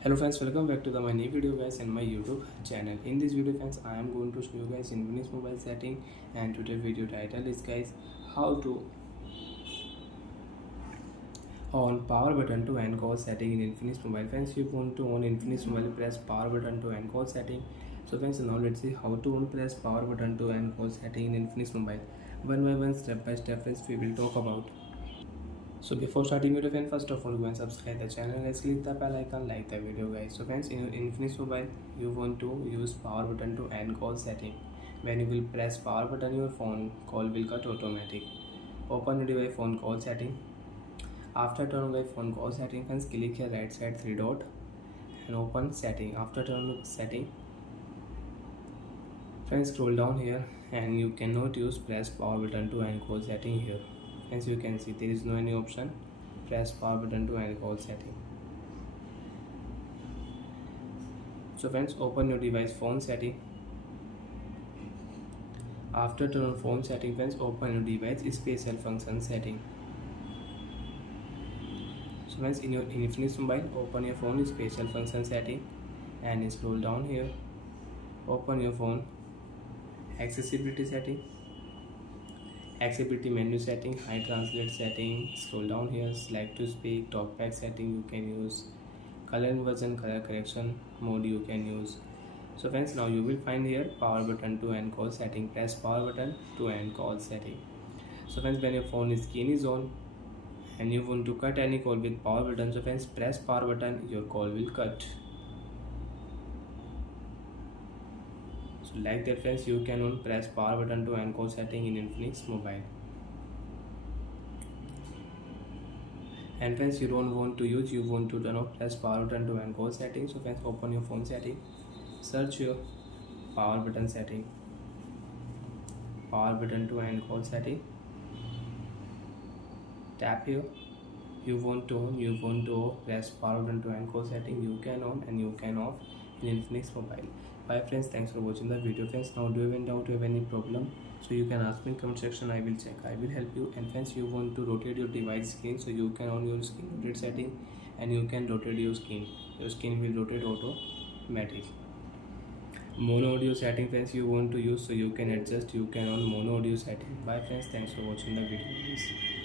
Hello friends, welcome back to my new video guys in my YouTube channel. In this video friends, I am going to show you guys Infinix mobile setting, and today's video title is guys how to on power button to end call setting in Infinix mobile. Friends, you want to on Infinix mobile, press power button to end call setting. So friends, now let's see how to press power button to end call setting in Infinix mobile. One by one, step by step friends, we will talk about. So before starting video friends, first of all go and subscribe the channel. Let's click the bell icon, like the video guys. So friends, in Infinix mobile you want to use power button to end call setting. When you will press power button, your phone call will cut automatic. Open your device phone call setting. After turn on phone call setting, friends, click here right side three dot and open setting. After turn on setting, friends, scroll down here and you cannot use press power button to end call setting here. As you can see, there is no any option press power button to end call setting. So friends, open your device phone setting. After turn on phone setting, friends, open your device special function setting. So friends, in your Infinix mobile, open your phone special function setting and scroll down here. Open your phone accessibility setting, accessibility menu setting, high translate setting. Scroll down here, select to speak, talkback setting you can use, color inversion, color correction mode you can use. So friends, now you will find here power button to end call setting. Press power button to end call setting. So friends, when your phone screen is on and you want to cut any call with power button, so friends, press power button, your call will cut. So like that friends, you can press power button to end call setting in Infinix mobile. And friends, you don't want to use, you want to press power button to end call setting. So friends, open your phone setting, search your power button setting, power button to end call setting, tap here. You want to on, you want to off, press power button to end call setting. You can on and you can off in Infinix mobile. Bye friends, thanks for watching the video friends. Now do you have any doubt, do you have any problem, so you can ask me in comment section. I will check, I will help you. And friends, you want to rotate your device screen, so you can on your screen rotate setting and you can rotate your screen will rotate automatic. Mono audio setting friends, you want to use, so you can adjust, you can on mono audio setting. Bye friends, thanks for watching the video guys.